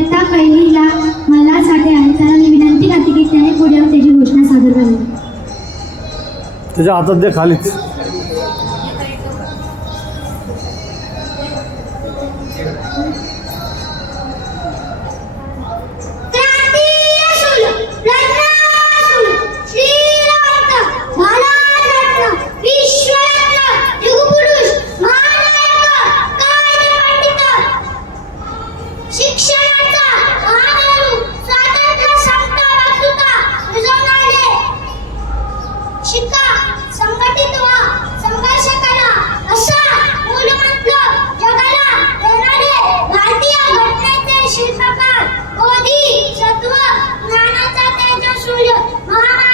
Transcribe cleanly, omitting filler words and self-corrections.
इयत्ता पहिलीला मला साठे आहे. त्याला मी विनंती करते की त्याने पुढे येऊन त्याची घोषणा सादर करावी. त्याच्या हातात दे खालीच. शिल्पकार, बोधी, सत्व, ज्ञानाचा तेजस्वी, महान